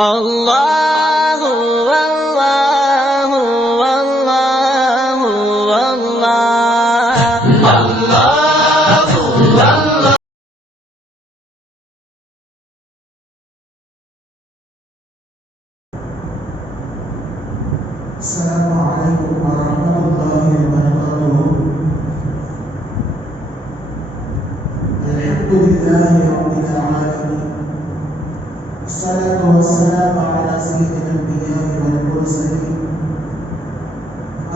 الله والله والله والله الله والله. السلام عليكم ورحمة الله وبركاته. الحمد لله رب العالمين، والصلاة والسلام على سيد الأنبياء والمرسلين.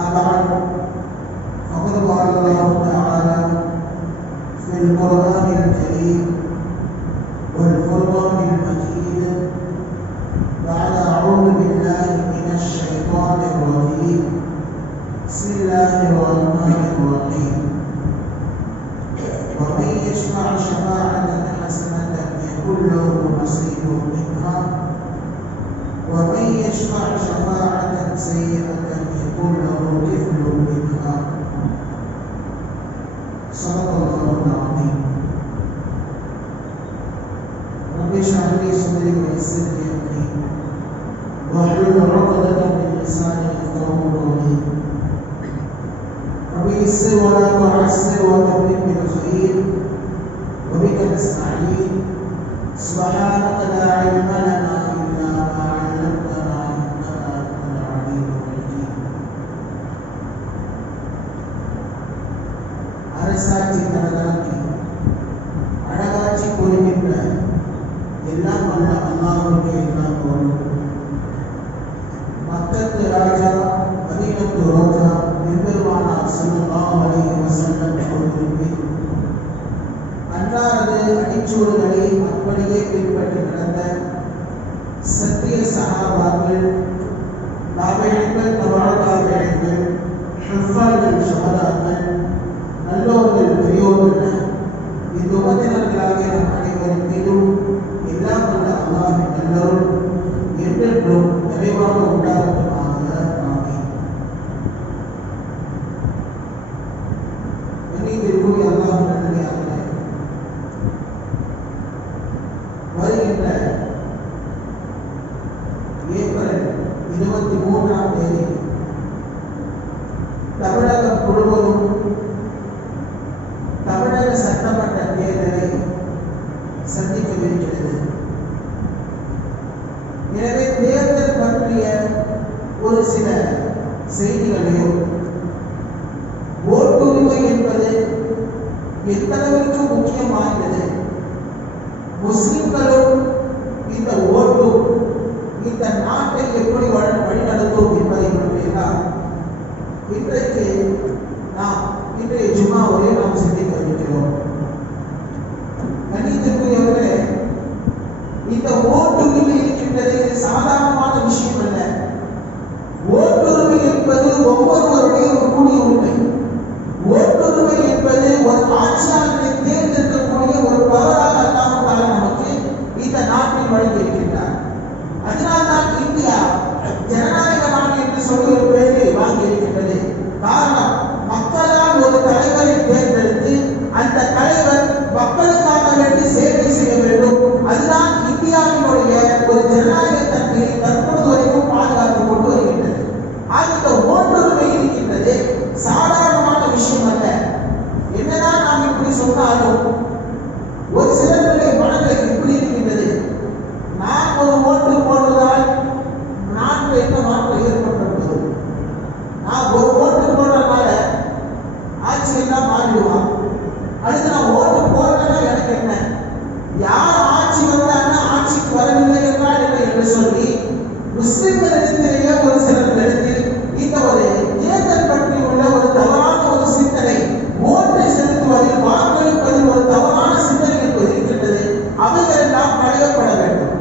أما بعد، فقد قال الله تعالى في القرآن الكريم والفرقان المجيد بعد أعوذ بالله من الشيطان الرجيم. بسم الله الرحمن الرحيم. ومن يشفع شفاعة حسنة يكن له نصيب منها، ومن يشفع شفاعة سيئة يكن له كفل منها. صدق الله العظيم. رب اشرح لي صدري ويسر لي أمري واحلل عقدة من لساني يفقهوا قولي. رب يسر ولا تعسر وتمم بالخير وبك نستعين. سبحانك لا علم لنا إلا ما علمتنا إنك أنت العليم الحكيم. அரசாட்சி தனதாக்கி அழகாட்சி புரிகின்ற எல்லாம் வல்ல அல்லாஹ்வுக்கு எல்லாம் போலும். மக்கத்து ராஜா மதீனத்து ரோஜா பெருமானார் ஸல்லல்லாஹு அலைஹி வஸல்லம் அவர்களின் அன்றாட அடிச்சூடுகளை அப்படியே பின்பற்றி நடந்த சத்திய சஹாபாக்கள், தாபிஈன்கள், தபஅ தாபிஈன்கள், ஹுஃபார்கள், ஷஹதாக்கள், நல்லோர்கள், பெரியோர்கள், இந்த உம்மத்தினர்களாகிய நம் அனைவரின் மீதும் எல்லாம் வல்ல அல்லாஹ்வின் நல்லருள் என்றென்றும் நிறைவாக உண்டாகட்டுமாக. ஆமீன். கண்ணியத்திற்குரிய அல்லாஹ்வின் நல்லடியார்களே, வருகின்ற ஏப்ரல் 23ஆம் தேதி தமிழகம் முழுவதும் தமிழக சட்டமன்ற தேர்தலை சந்திக்கவிருக்கிறது. எனவே தேர்தல் பற்றிய ஒரு சில செய்திகளையும், ஓட்டுரிமை என்பது எந்தளவிற்கு முக்கியம் வாய்ந்தது, முஸ்லிம்களும் இந்த ஓட்டும் இந்த நாட்டை எப்படி வழிநடத்தும் என்பதை பற்றியெல்லாம் இன்றைக்கு இன்றைய ஜும்மாவிலே நாம் சிந்திக்க இருக்கிறோம். கண்ணியத்திற்குரியவர்களே, இந்த ஓட்டுரிமை இருக்கின்றது, இது சாதாரணமான விஷயம் அல்ல. ஓட்டுரிமை என்பது ஒவ்வொருவருடைய ஒரு கூடிய உரிமை. ஓட்டுரிமை என்பது ஒரு ஆட்சியாளரை தேர்ந்தெடுக்கக்கூடிய ஒரு பவராக அல்லாஹ் நமக்கு இந்த நாட்டில் வழங்கியிருக்கின்றார். அதனால்தான் இந்தியா ஜனநாயக நாடு என்று சொல்லி ஒரு பெயரை வாங்கி இருக்கின்றது. காரணம், மக்களால் ஒரு தலைவரை தேர்ந்தெடுத்து அந்த தலைவர் மக்களுக்காக வேண்டி சேவை செய்ய வேண்டும். அதுதான் இந்தியாவினுடைய ஒரு ஜனநாயக தன்மையை தற்போது வரைக்கும் பாதுகாத்துக் கொண்டு வருகின்றது. அந்த ஓட்டுரிமை இருக்கின்றது, சாதாரணமான விஷயம் அல்ல. என்னதான் நாம் இப்படி சொன்னாலும் ஒரு சிலருடைய மனதில் இப்படி இருக்கின்றது, நான் ஒரு ஓட்டு போடுவதால் நாட்டில் என்ன மாற்றம் ஏற்பட்டுள்ளது, நான் ஒரு ஓட்டு போடுறதுனால ஆட்சி எல்லாம் மாறிடுவான், அடுத்து நான் ஓட்டு போடுறதுனா எனக்கு என்ன, யார் ஆட்சி வந்தாங்கன்னா ஆட்சிக்கு வரவில்லை என்றால் என்ன என்று சொல்லி முஸ்லிம்களிடத்திலேயே ஒரு சிலரிடத்தில் இந்த ஒரு தேர்தல் பற்றி உள்ள ஒரு தவறான ஒரு சிந்தனை, ஓட்டை செலுத்துவதில் வாக்களிப்பதில் ஒரு தவறான சிந்தனை என்பது இருக்கின்றது. அவைகள் எல்லாம் களையப்பட வேண்டும்.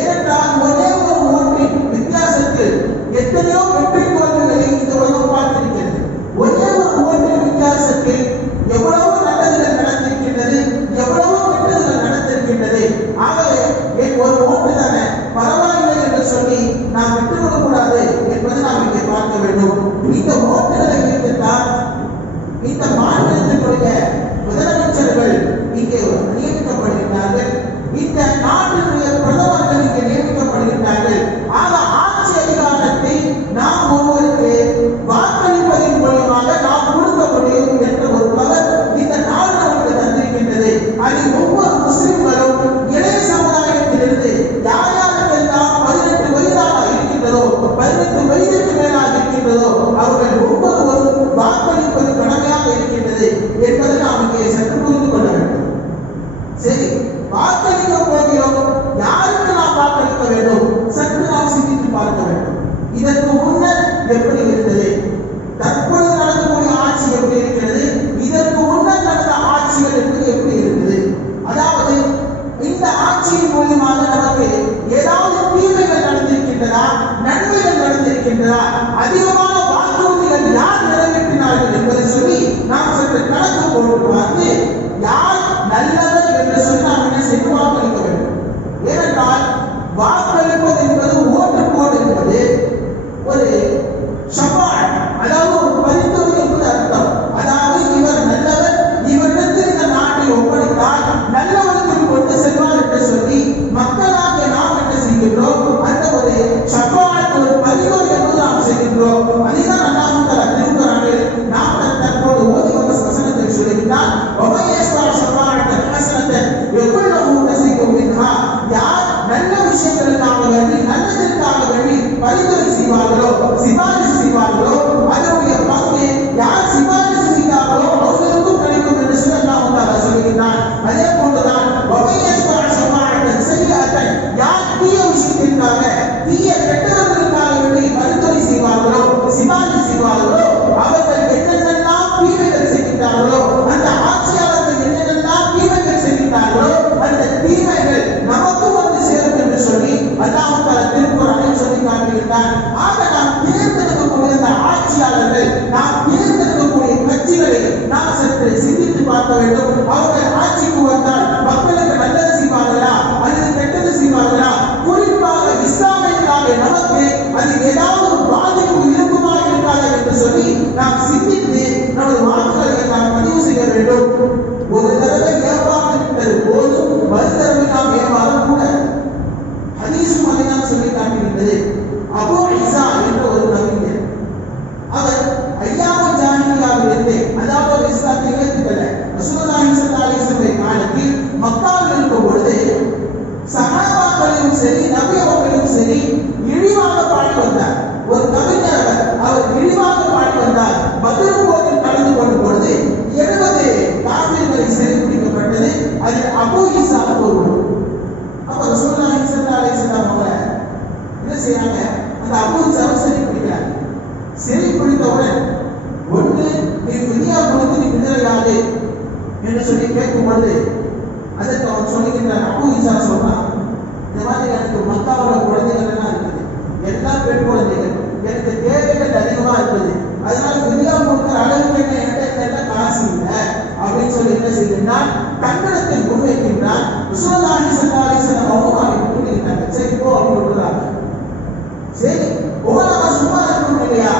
ஏனென்றால் ஒரே ஒரு ஓட்டின் வித்தியாசத்தில் எத்தனையோ வெற்றி தோல்விகளை இந்த உலகம் பார்த்திருக்கிறது. ஒரே ஒரு ஓட்டின் வித்தியாசத்தில் எவ்வளவு நல்லதுகள் நடந்திருக்கின்றது, எவ்வளவோ கெட்டதுகள் நடந்திருக்கின்றது. ஆகவே ஒரு ஓட்டு தானே பரவாயில்லை என்று சொல்லி நாம் விட்டுவிடக்கூடாது என்பது நாம் இங்கே பார்க்க வேண்டும். இந்த ஓட்டுகளை வைத்துத்தான் இந்த மாநிலத்தினுடைய முதலமைச்சர்கள் இங்கே நியமிக்கப்படுகிறார்கள். இந்த நாட்டினுடைய பிரதமர்கள் இங்கே நியமிக்கப்படுகிறார்கள். சொல்லி நாம் சற்று கணக்கு போட்டு பார்த்து யார் நல்லவர் என்று சொல்லி நாம் என்ன செய்து வாக்களிக்க வேண்டும். ஏனென்றால் வாக்களிப்பது என்பது ஓட்டு என்பது ஒரு ஷஃபாஅத், அதாவது ஒரு பரிந்துரை என்பது அர்த்தம். அதாவது இவர் நல்லவர், இவரிடத்தில் இந்த நாட்டை ஒப்படைத்தால் நல்லவருக்கு கொண்டு செல்வார் என்று சொல்லி மக்களாக நாம் என்ன செய்கின்றோம், அந்த ஒரு ஷஃபாஅத், ஒரு பரிந்துரை என்பது நாம் செய்கின்றோம். அதுதான் அல்லாஹ் தஆலா திருக்குர்ஆனில் நாம் தற்போது ஓதி வந்த வசனத்தில் சொல்கிறார், வமையஸ்வா ஷஃபாஅத்தன் ஹஸனத்தன் யகுல்லஹு நஸீபு மின்ஹா. யார் நல்ல விஷயங்களுக்காக வேண்டி, நல்லதற்காக வேண்டி பரிந்துரை செய்வார்களோ, சிபாரிசு செய்வார்களோ, அதனுடைய பங்கு யார் சிபாரிசு செய்தார்களோ அவர்களுக்கும் கிடைக்கும் என்று சொல்லி அல்லாஹ் தஆலா சொல்கிறார். அதே போன்றுதான் வமையஸ்வா ஷஃபாஅத்தன் சய்யிஅத்தன், யார் தீய விஷயத்திற்காக, தீய கெட்டவர்களுக்காக வேண்டி பரிந்துரை செய்வார்களோ, சிபாரிசு செய்வார்களோ, அவர்கள் என்னென்னலாம் தீமைகள் செய்கிறார்களோ, அந்த ஆட்சியாளர்கள் என்னென்னலாம் தீமைகள் செய்கிறார்களோ, அந்த தீமைகள் நமக்கு வந்து சேரும் என்று சொல்லி அல்லாஹ் தஆலா திருக்குர்ஆனில் சொல்லி காட்டுகிறார். ஆக நாம் தேர்ந்தெடுக்கக்கூடிய அந்த ஆட்சியாளர்கள், நாம் தேர்ந்தெடுக்கக்கூடிய கட்சிகளை நாம் சற்று சிந்தித்து பார்க்க வேண்டும். அவர்கள் ஆட்சிக்கு வந்தால் மக்களுக்கு நல்லது செய்வார்களா அல்லது கெட்டது செய்வார்களா? குறிப்பாக இஸ்லாமியர்களாக நமக்கு அது ஏதாவது ஒரு பாதிப்பு இருக்குமா இருக்காதா என்று சொல்லி நாம் சிந்தித்து நமது வாக்குகளை நாம் பதிவு செய்ய வேண்டும். ஒரு தடவை ஏமாந்துவிட்டது போதும், மறு தடவை நாம் ஏமாறக்கூடாது. ஹதீஸும் அதைதான் சொல்லி காட்டுகின்றது. அபூ இஸா என்ற ஒரு கவிஞர், அவர் ஐயாமுல் ஜாஹிலியாவிலிருந்து, அதாவது இஸ்லாத்தை ஏற்றுக்கொள்ள ரசூலுல்லாஹி ஸல்லல்லாஹு அலைஹி வஸல்லம் காலத்தில் மக்காவில் இருக்கும் பொழுது சஹாபாக்களிலும் சரி நபி அவர்களும் சரி இழிவாக பாடி வந்தார். ஒரு கவிஞர் அவர் இழிவாக பாடி வந்தார். பத்ர் போரில் கலந்து கொண்ட பொழுது 70 காஃபிர்களை சிறைப்பிடிக்கப்பட்டது. அதில் அபூ இஸா ஒருவர். அப்ப ரசூலுல்லாஹி ஸல்லல்லாஹு அலைஹி வஸல்லம் அவங்க என்ன செய்றாங்க, அந்த அபூ இஸாவை சிறைப்பிடிக்கிறாங்க. சிறைப்பிடித்தவுடன் ஒன்று நீ ஃபிதியா கொடுத்து நீ விடுதலையாகு என்று சொல்லி கேட்கும் பொழுது அதற்கு அவன் சொல்லுகின்றான், அபூ இஸா சொல்றான், இந்த மாதிரி எனக்கு மக்காவில் குழந்தைகள் எல்லாம் இருக்குது, எல்லாம் பெண் குழந்தைகள், எனக்கு தேவைகள் அதிகமா இருக்குது, அதனால ஃபிதியா கொடுக்கிற அளவுக்கு என்கிட்ட காசு இல்லை அப்படின்னு சொல்லி என்ன செய்கின்றான், கண்டனத்தை முன்வைக்கின்றான். ரசூலுல்லாஹி ஸல்லல்லாஹு அலைஹி வஸல்லம் அவங்க அவனை விட்டுவிட்டாங்க. சரி போ அப்படின்னு விட்டுறாங்க. சரி உங்களை சும்மா இருக்கணும் இல்லையா?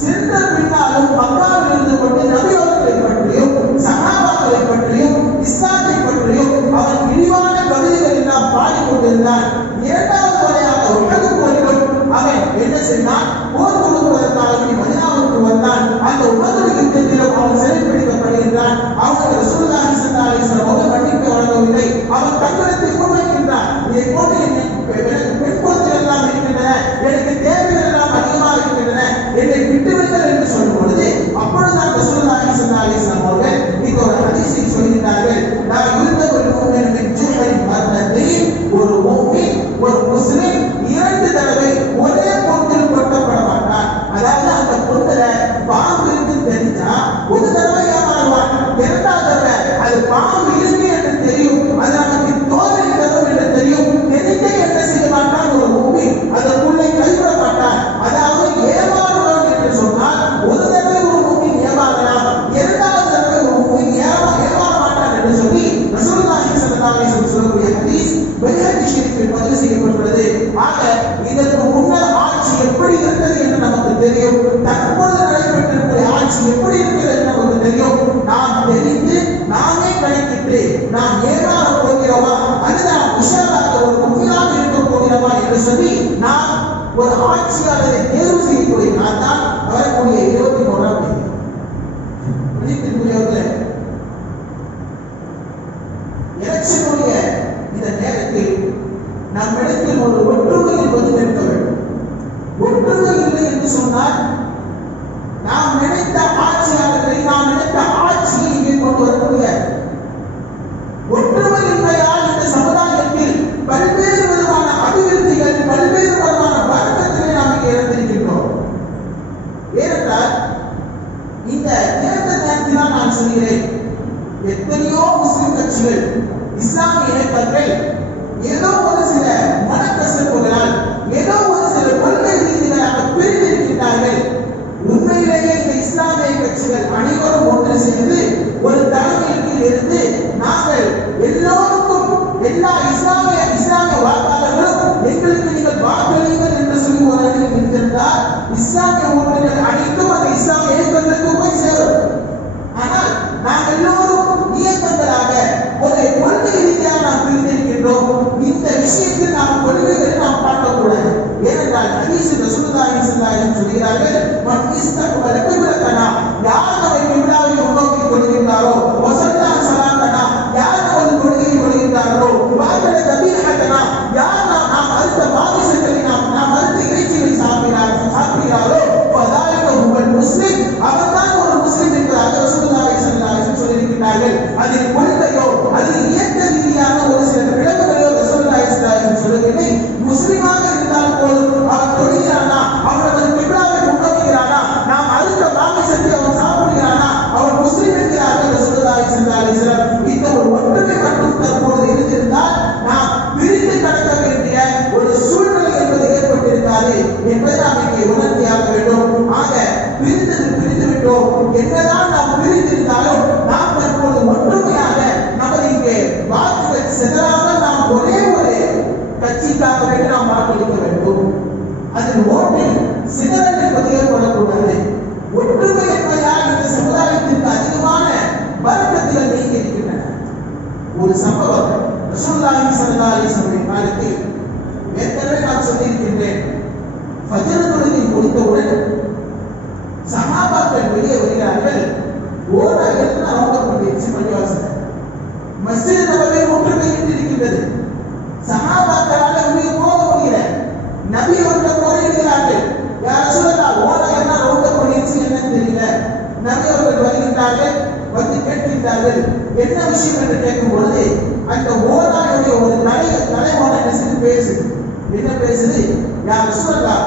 சென்ற பின்னாலும் மக்காவில் இருந்து கொண்டு நபி அவர்களை பற்றியும் சஹாபாக்களை பற்றியும் இஸ்லாத்தை பற்றியும் அவன் இழிவான கவிதைகள் எல்லாம் பாடிக்கொண்டிருந்தான். இரண்டாவது முறையாக உலக போரிலும் அவன் என்ன செய்தான், போர் கொடுப்பதற்காக மதீனாவுக்கு வந்தான். அந்த உலக யுத்தத்திலும் அவன் சிறைப்பிடிக்கப்படுகின்றான். அவனுக்கு ரசூலுல்லாஹி ஸல்லல்லாஹு அலைஹி வஸல்லம் அவர்கள் மன்னிப்பு வழங்கவில்லை. அவன் கண்டனத்தை முன்வைக்கின்றான். இதை போட்டு பெண் குழந்தைகள் எல்லாம் இருக்கின்றன, எனக்கு தேவைகள் எல்லாம் அதிகமாக இருக்கின்றன, என்னை விட்டுவிடுங்கள் என்று சொல்லும் பொழுது அப்பொழுதுதான் ரசூலுல்லாஹி ஸல்லல்லாஹு அலைஹி வஸல்லம் அவர்கள் இந்த ஒரு ஹதீஸை சொல்கிறார்கள். நான் யுத்தபுல் முஃமின் மின் ஜுஹரின் மர்ரத்தைன், ஒரு முஃமின் ஒரு முஸ்லிம் 2 தடவை ஒரே பொந்தில் கொட்டப்பட மாட்டான். அதாவது அந்த பொந்தில பாம்பு இருக்கு தெரிஞ்சா ஒரு தடவை ஏமாறுவான், 2வது தடவை அது பாம்பு இருக்கு என்று தெரியும், அது நமக்கு தோல்வி தரும் என்று தெரியும், தெரிந்தே என்ன செய்ய மாட்டான் ஒரு முஃமின், அதற்குள்ளே கைவிட மாட்டான். அதாவது ஏமாறுவான் என்று சொன்னால் ஒரு தடவை ஒரு முஃமின் ஏமாறலாம், 2வது தடவை ஒரு முஃமின் ஏமாற மாட்டான் என்று சொல்லி ரசூலுல்லாஹி ஸல்லல்லாஹு அலைஹி வஸல்லம் சொல்லக்கூடிய ஹதீஸ் பைஹகி ஷரீஃபில் பதிவு செய்யப்பட்டுள்ளது. ஆக இதற்கு முன்னர் ஆட்சி எப்படி இருந்தது என்று நமக்கு தெரியும், தற்போது நடைபெற்றிருக்கிற ஆட்சி எப்படி இருக்கிறது என்று நமக்கு தெரியும். நாம் தெரிந்து நாமே கணக்கிட்டு நாம் ஏமாற போகிறோமா அல்லது நாம் உஷாராக ஒரு முஃமினாக இருக்க போகிறோமா என்று சொல்லி நாம் ஒரு ஆட்சியாளரை தேர்வு செய்யக்கூடிய நாள் தான் வரக்கூடிய 23ஆம் தேதி. எலெக்ஷனுடைய இந்த நேரத்தில் நம்மிடத்தில் ஒரு ஒற்றுமை என்பது இருக்க வேண்டும். ஒற்றுமை இல்லை என்று சொன்னால் நாம் நினைத்த ஆட்சியாளர்களை, நாம் நினைத்த ஆட்சியை இங்கே கொண்டு வர முடியாது. ஒற்றுமையின்மையால் இந்த சமுதாயத்தில் பல்வேறு விதமான அபிவிருத்திகள், பல்வேறு விதமான வர்க்கத்திலே நாம் இங்கே இழந்திருக்கின்றோம். ஏனென்றால் இந்த தேர்தல் நேரத்தில் நான் சொல்கிறேன், எத்தனையோ முஸ்லிம் கட்சிகள், இஸ்லாமிய இயக்கங்கள் ஏதோ ஒரு சில மனக்கசப்புகளால், ஏதோ ஒரு சில கொள்கை ரீதிகளாக பிரிந்திருக்கிறார்கள். உண்மையிலேயே இந்த இஸ்லாமிய கட்சிகள் இஸ்லாமிய ஓட்டுகள் அனைத்தும் அந்த இஸ்லாமிய இயக்கங்களுக்கு போய் சேரும். ஆனால் நாம் எல்லோரும் இயக்கங்களாக ஒரு கொள்கை ரீதியாக நாம் பிரிந்திருக்கின்றோம். இந்த விஷயத்தில் நாம் கொள்கைகளை நாம் பார்க்கக்கூடாது. ஏனென்றால் ஹதீஸில் ரசூலுல்லாஹி ஸல்லல்லாஹு அலைஹி வஸல்லம் சொல்கிறார்கள், மன் இஸ்தக்பல கிப்லத்தனா, யார் நம்மை கிப்லாவை முன்னோக்கி கொள்கின்றாரோ, வஸல்லா ஸலாத்தனா, யார் நமது கொள்கையை கொள்கின்றாரோ, வஅகல தபீஹத்தனா, யார் நாம் அறுத்த மாமிசங்களை நாம் அறுத்த இறைச்சிகளை சாப்பிடுகிறாரோ, ஃபதாலிக ஹுவல் முஸ்லிம், அவர்தான் ஒரு முஸ்லிம் என்பதாக ரசூலுல்லாஹி ஸல்லல்லாஹு அலைஹி வஸல்லம் சொல்லியிருக்கிறார்கள். அதில் கொள்கையோ அதில் இயக்க ரீதியான ஒரு சில பிளவுகளையோ ரசூலுல்லாஹி ஸல்லல்லாஹு அலைஹி வஸல்லம் சொல்லவில்லை. முஸ்லிமாக இருந்தால் போதும், அவன் தொழுகிறானா, அவனது கிப்லாவை முன்னோக்குகிறானா, நாம் அறுத்த மாமிசத்தை அவன் சாப்பிடுகிறானா, அவன் முஸ்லிம் என்கிறார்கள் ரசூலுல்லாஹி ஸல்லல்லாஹு அலைஹி வஸல்லம். இந்த ஒரு ஒற்றுமை மட்டும் தற்போது இருந்திருந்தால் நாம் பிரிந்து கடக்க வேண்டிய ஒரு சூழ்நிலை என்பது ஏற்பட்டிருக்காது என்பதை நாம் இங்கே உணர்த்தியாக வேண்டும். ஆக பிரிந்து விட்டோம். என்னதான் நாம் பிரிந்திருந்தாலும் நாம் தற்போது ஒற்றுமையாக நமது இங்கே வாக்குகள் சிதறாமல் நாம் ஒரே ஒரு கட்சிக்காக வேண்டி நாம் வாக்களிக்க வேண்டும். அதில் ஓட்டில் சிதறல் என்பது ஏற்படக்கூடாது. ஒற்றுமை என்பதால் இந்த சமுதாயத்திற்கு அதிகமான வருத்தத்தில் நீங்கி இருக்கின்றன. ஒரு சம்பவம் ரசூலுல்லாஹி ஸல்லல்லாஹு அலைஹி வஸல்லம் காலத்தில் ஏற்கனவே நான் சொல்லியிருக்கின்றேன். ஃபஜ்ர் தொழுகை முடித்தவுடன் சஹாபாக்கள் வெளியே வருகிறார்கள். ஓராயிரத்து அவங்க கொண்டிருச்சு பள்ளிவாசல். மஸ்ஜித் நபவி ஒற்றுமையிட்டு இருக்கின்றது. சஹாபாக்களால் வெளியே போக முடியல. நபி அவர்கள் முறையிடுகிறார்கள், யா ரசூலல்லாஹ், ஓராயிரம் ரவுண்ட கொண்டிருச்சு, என்னன்னு தெரியல. நபி அவர்கள் வருகின்றார்கள், வந்து கேட்கின்றார்கள் என்ன விஷயம் என்று கேட்கும் பொழுது அந்த ஓராயுடைய ஒரு தலைவோட நெசில் பேசுது. என்ன பேசுது? யா ரசூலல்லாஹ்,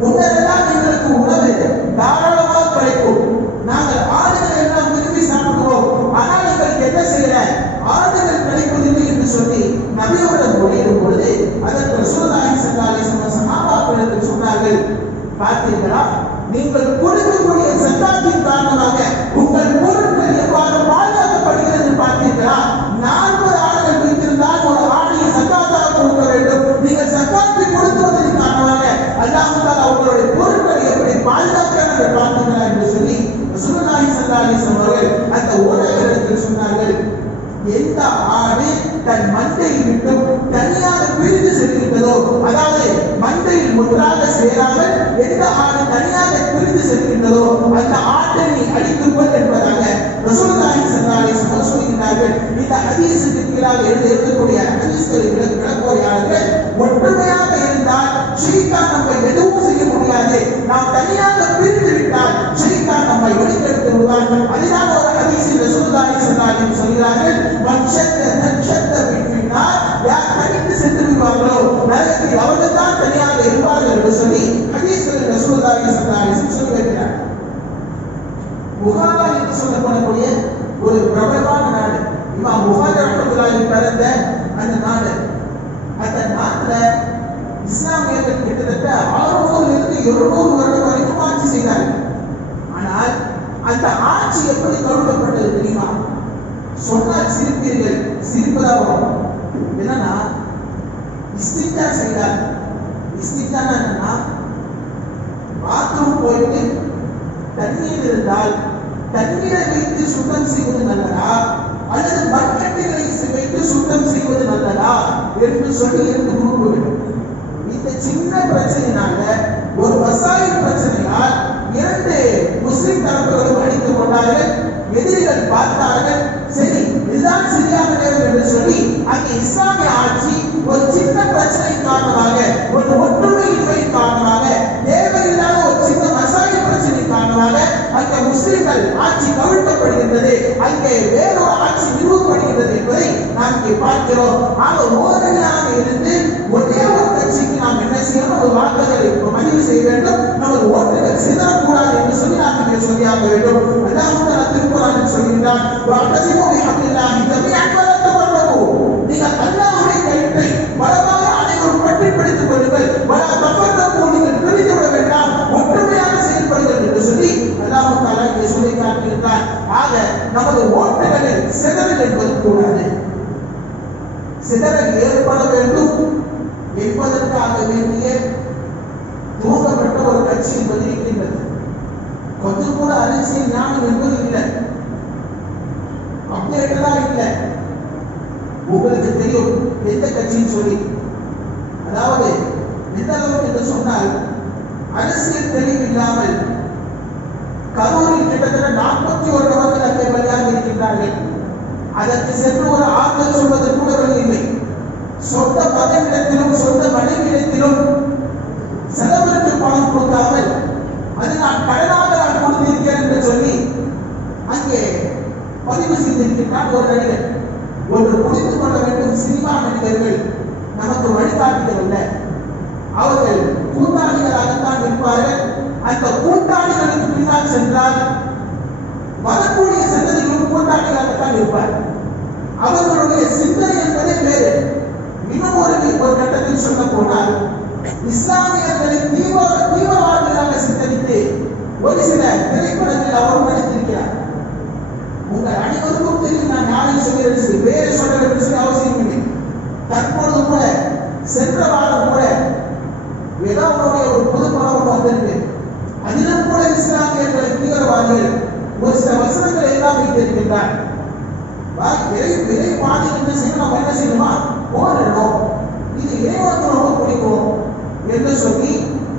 முன்னரெல்லாம் எங்களுக்கு உணவு தாராளமாக கிடைக்கும். நாங்கள் ஆடுகளை எல்லாம் விரும்பி சாப்பிடுவோம். ஆனால் எங்களுக்கு என்ன செய்யல, ஆடுகள் கிடைப்பதில்லை என்று சொல்லி நபியோரிடம் முறையிடும் பொழுது அதற்கு ரசூலுல்லாஹி ஸல்லல்லாஹு அலைஹி வஸல்லம் சஹாபாக்களுக்கு சொன்னார்கள், பார்த்தீர்களா, நீங்கள் கொடுக்கக்கூடிய ஸகாத்தின் காரணமாக உங்கள் பொருட்கள் எவ்வாறு பாதுகாக்கப்படுகிறது பார்த்தீர்களா? 40 ஆடுகள் வைத்திருந்தால் ஒரு ஆடையை ஸகாத்தாக கொடுக்க வேண்டும். நீங்கள் ஸகாத்தை கொடுத்துவதன் காரணமாக அல்லாஹ் தஆலா அவர்களுடைய பொருட்களை எப்படி பாதுகாக்கிறார்கள் பார்த்தீர்களா என்று சொல்லி ரசூலுல்லாஹி ஸல்லல்லாஹு அலைஹி வஸல்லம் அவர்கள் அந்த ஓநாய்களிடத்தில் சொன்னார்கள், எந்த ஆடு தன் மந்தையை விட்டு தனியாக பிரிந்து செல்கின்றதோ, அதாவது மந்தையில் ஒன்றாக சேராமல் எந்த ஆடு தனியாக பிரிந்து செல்கின்றதோ அந்த ஆட்டை நீ அடித்துக்கொள் என்பதாக ரசூலுல்லாஹி ஸல்லல்லாஹு அலைஹி வஸல்லம் சொல்கிறார்கள். இந்த ஹதீஸுக்கு கீழாக எழுதக்கூடிய ஹதீஸ்களை விளக்குவார்கள். ஒற்றுமையாக இருந்தால் ஷைத்தான் நம்மை எதுவும் செய்ய முடியாது. நாம் தனியாக பிரிந்து விட்டால் ஷைத்தான் நம்மை வெளிக்கெடுத்து விடுவான். அதுதான் ஒரு ஹதீஸில் ரசூலுல்லாஹி ஸல்லல்லாஹு அலைஹி வஸல்லம் சொல்கிறார்கள், யார் தனித்து சென்று விடுவார்களோ நரகத்தில் அவர்கள் தான் தனியாக இருப்பார்கள் என்று சொல்லி ஹதீஸ்களில் ரசூலுல்லாஹி ஸல்லல்லாஹு அலைஹி வஸல்லம் சொல்கிறார். புகாரா என்று சொல்லப்படக்கூடிய ஒரு பிரபலமான நாடு, இமாம் புகாரி ரஹ்மத்துல்லாஹி பிறந்த அந்த நாடு. அந்த நாட்டில் இஸ்லாமியர்கள் கிட்டத்தட்ட 600 இருந்து 700 வருடம் வரைக்கும் ஆட்சி செய்தார்கள். ஆனால் அந்த ஆட்சி எப்படி கவுழ்க்கப்பட்டது தெரியுமா? சொன்னால் சிரிப்பீர்கள், சிரிப்பதா வரும். என்னன்னா, இஸ்திக்ஜா செய்தார். இஸ்திக்ஜா என்னன்னா, பாத்ரூம் போயிட்டு தண்ணீர் இருந்தால் தண்ணீரை வைத்து சுத்தம் செய்வது நல்லதா அல்லது மண்கட்டிகளை வைத்து சுத்தம் செய்வது நல்லதா என்று சொல்லி 2 குரூப்புகள். இந்த சின்ன பிரச்சனையினால, ஒரு மசாயில் பிரச்சனையால் 2 முஸ்லிம் தரப்புகளும் அடித்துக் கொண்டார்கள். எதிரிகள் பார்த்தார்கள், சரி இதுதான் சரியான நேரம் என்று சொல்லி அங்கே இஸ்லாமிய ஆட்சி ஒரு சின்ன பிரச்சனை காரணமாக, ஒரு ஒற்றுமையின்மை காரணமாக, தேவையில்லாத ஒரு சின்ன மசாயில் பிரச்சனை காரணமாக அங்கே முஸ்லிம்கள் ஆட்சி கவிழ்க்கப்படுகின்றது, அங்கே வேறொரு ஆட்சி நிறுவப்படுகின்றது என்பதை நாம் இங்கே பார்க்கிறோம். ஆக ஓரணியாக இருந்து ஒரே ஒரு கட்சிக்கு நாம் என்ன செய்யணும், ஒரு வாக்குகளை பதிவு செய்ய வேண்டும். நமது ஓட்டுகள் சிதறக்கூடாது என்று சொல்லி நாம் இங்கே சொல்லியாக வேண்டும். அல்லாஹ் திருக்குர்ஆனில் சொல்கிறான், வஅதஸிமு பிஹப்லில்லாஹி ஜமீஅன் வலா தஃபர்ரகு, நீங்கள் அல்லாஹ்வுடைய கயிற்றை பலமாக அனைவரும் பற்றி பிடித்துக் கொள்ளுங்கள். வலா தஃபர்ரகு, நீங்கள் பிரிந்து விட வேண்டாம், ஒற்றுமையாக செயல்படுங்கள் என்று சொல்லி அல்லாஹ் தஆலா இங்கே சொல்லி காட்டுகிறார். ஆக நமது ஓட்டுகளில் சிதறல் என்பது கூடாது. சிதறல் ஏற்பட வேண்டும் என்பதற்காக வேண்டிய துவங்கப்பட்ட ஒரு கட்சி என்பது இருக்கின்றது. கொஞ்சம் கூட அரசியல் ஞானம் என்பது இல்லை, அப்டேட்டடா இல்லை. உங்களுக்கு தெரியும் எந்த கட்சின்னு சொல்லி. அதாவது எந்த அளவுக்கு என்று சொன்னால், அரசியல் தெளிவு இல்லாமல் கரூரில் கிட்டத்தட்ட 41 நபர்கள் அங்கே பலியாக இருக்கின்றார்கள். அதற்கு சென்று ஒரு ஆறுதல் சொல்வது கூட இல்லை. சொந்த மகனிடத்திலும் சொந்த மனைவியிடத்திலும் செலவிற்கு பணம் கொடுக்காமல், அது நான் கடனாக நான் கொடுத்திருக்கிறேன் என்று சொல்லி அங்கே பதிவு செய்திருக்கின்றான் ஒரு நடிகர். ஒன்று புரிந்து கொள்ள வேண்டும், சினிமா நடிகர்கள் நமக்கு வழிகாட்டிகள் அல்ல, அவர்கள் கூட்டாளிகளாகத்தான் இருப்பார்கள். அந்த கூட்டாளிகளுக்கு பின்னால் சென்றால் வரக்கூடிய சந்ததிகளும் கூட்டாளிகளாகத்தான் இருப்பார். அவர்களுடைய சிந்தனை என்பதே வேறு. இன்னும் ஒரு கட்டத்தில் சொல்ல போனால், இஸ்லாமியர்களை தீவிரவாதிகளாக சித்தரித்து ஒரு சில திரைப்படத்தில் அவர் நடித்திருக்கிறார். உங்கள் அனைவருக்கும் தெரியும், நான் யாரையும் சொல்கிறேன், வேறு சொல்ல வேண்டும் அவசியம் இல்லை. தற்பொழுது கூட சென்ற வாரம் கூட ஏதாவது ஒரு பொதுப்படம் வந்திருக்கு. அதிலும் கூட இஸ்லாமியர்களை தீவிரவாதிகள் ஒரு சில வசனங்களை எல்லாம் வைத்திருக்கின்றார். விலை பாதிக்கின்ற செய்யணும், என்ன செய்யணுமா போரிடணும், இது இறைவனுக்கு ரொம்ப பிடிக்கும் என்று சொல்லி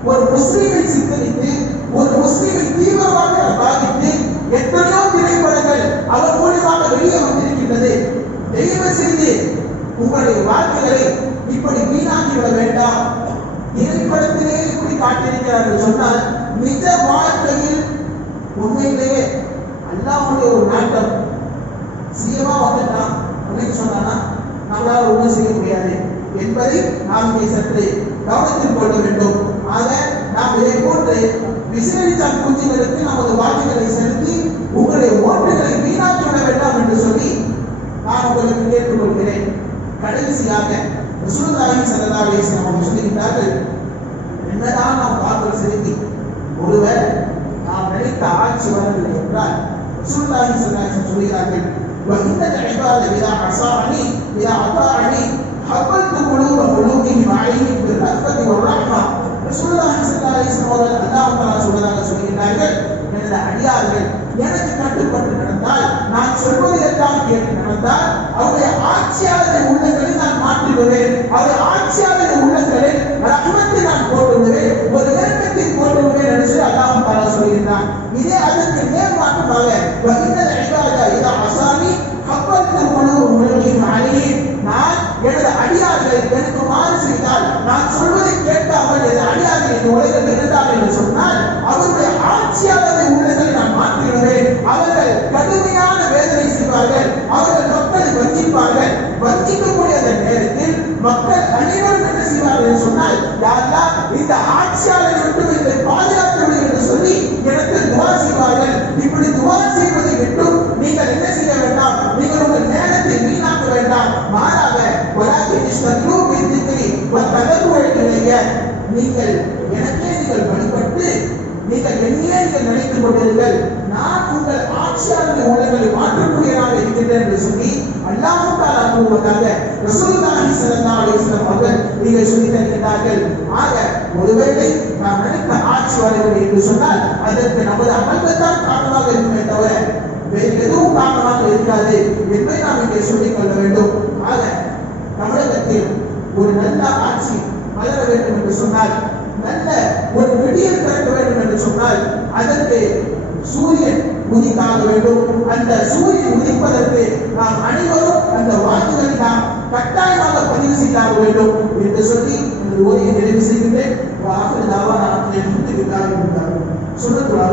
ஒரு முஸ்லீமை சித்தரித்து ஒரு முஸ்லீமை தீவிரவாதியாக பாதித்து எத்தனையோ திரைப்படங்கள் அவர் மூலமாக வெளியே வந்திருக்கின்றது. தயவு செய்து உங்களுடைய வாழ்க்கைகளை இப்படி வீணாக்கிவிட வேண்டாம். திரைப்படத்திலே இப்படி காட்டியிருக்கிறார்கள் சொன்னால், நிஜ வாழ்க்கையில் உண்மையிலேயே அல்லாஹ்வுடைய ஒரு நாட்டம் சீரமா வந்துட்டான் அப்படின்னு சொன்னா நம்மளால் ஒன்றும் செய்ய முடியாது என்பதை நாம் இங்கே சற்று கவனத்தில் கொள்ள வேண்டும். ஆக நாம் இதை போன்று விசேஷம் பூஜைகளுக்கு நமது வாக்குகளை செலுத்தி உங்களுடைய ஓட்டுகளை வீணாக்கி விட வேண்டாம் என்று சொல்லி நான் உங்களுக்கு கேட்டுக்கொள்கிறேன். கடைசியாக ரசூலுல்லாஹி ஸல்லல்லாஹு அலைஹி வஸல்லம் அவர்கள் சொல்லுகிறார்கள், என்னதான் நாம் வாக்குகள் செலுத்தி ஒருவர் நாம் நினைத்த ஆட்சி வரவில்லை என்றால், ரசூலுல்லாஹி ஸல்லல்லாஹு அலைஹி வஸல்லம் சொல்லுகிறார்கள், وَإِنَّ الْعِبَادَ إِذَا أَطَاعَنِي حَبَّلْتُ قُلُوبَ قُلُوبِهِمْ عَلَيْهِمْ بِالرَّأْفَةِ وَالرَّحْمَةِ. ரசூலுல்லாஹி ஸல்லல்லாஹு அலைஹி வஸல்லம் அவர்கள் அல்லாஹ் தஆலா சொல்வதாக சொல்கிறார்கள், எனது அடியார்கள் எனக்கு கட்டுப்பட்டு நடந்தால், நான் சொல்வதை எல்லாம் கேட்டு நடந்தால், அவருடைய ஆட்சியாளரின் உள்ளங்களை நான் மாற்றிவிடுவேன், அவருடைய ஆட்சியாளரின் உள்ளங்களை ரஹ்மத்தை நான் போட்டுவிடுவேன், ஒரு இரக்கத்தை போட்டுவிடுவேன் என்று சொல்லி அல்லாஹ் தஆலா சொல்கிறான். இதே அதற்கு நேர்மாற்றமாக வஹின்னல் இபாதா இதா அஸானி ஹப்பத்து குலூபுஹும் அலைஹி, நான் எனது அடியார்களை எனக்கு மாறு செய்தால், நான் சொல்வதை கேட்காமல் எனது அடியார்கள் இந்த உலகில் இருந்தார்கள் என்று சொன்னால், அவருடைய ஆட்சியாளரை உள்ளதை நான் மாற்றிவிடுவேன். அவர்கள் கடுமையான வேதனை செய்வார்கள், அவர்கள் மக்களை வஞ்சிப்பார்கள். வஞ்சிக்கக்கூடிய அந்த நேரத்தில் மக்கள் அனைவரும் என்ன செய்வார்கள் என்று சொன்னால், யா அல்லாஹ் இந்த ஆட்சியாளரை விட்டு எங்களை பாதுகாத்து விடு என்று சொல்லி எனக்கு துஆ செய்வார்கள். இப்படி துஆ செய்வதை விட்டும் நீங்கள் என்ன செய்ய வேண்டாம், நீங்கள் உங்கள் நேரத்தை வீணாக்க வேண்டாம். மாறாக வலாக்கின் இஸ்தக்ரு பித்திக்ரி வததரு இலைய, நீங்கள் எனக்கே நீங்கள் வழிபட்டு நீங்கள் என்னையே நீங்கள் நினைத்துக் கொண்டீர்கள், நான் உங்கள் ஆட்சியாளர்கள் உள்ளங்களை மாற்றக்கூடியவராக இருக்கின்றேன் என்று சொல்லி அல்லாஹ் தஆலா கூறுவதாக ரசூலுல்லாஹி ஸல்லல்லாஹு அலைஹி வஸல்லம் அவர்கள் நீங்கள் சொல்லி தருகிறார்கள். ஆக ஒருவேளை நாம் நினைத்த ஆட்சி வரவில்லை என்று சொன்னால், அதற்கு நமது அமல்கள் தான் காரணமாக இருக்குமே தவிர வேறு எதுவும் காரணமாக இருக்காது என்பதை நாம் இங்கே சொல்லிக் கொள்ள வேண்டும். ஆக தமிழகத்தில் ஒரு நல்ல ஆட்சி வளர வேண்டும் என்று சொன்னால், நல்ல ஒரு விடியல் பிறக்க வேண்டும் என்று சொன்னால், அதற்கு சூரியன் உதித்தாக வேண்டும். அந்த சூரியன் உதிப்பதற்கு நாம் அனைவரும் அந்த வாக்குகளை நாம் கட்டாயமாக பதிவு செய்தாக வேண்டும் என்று சொல்லி இந்த உரையை நிறைவு செய்கின்றேன். சுண்ணத்துல்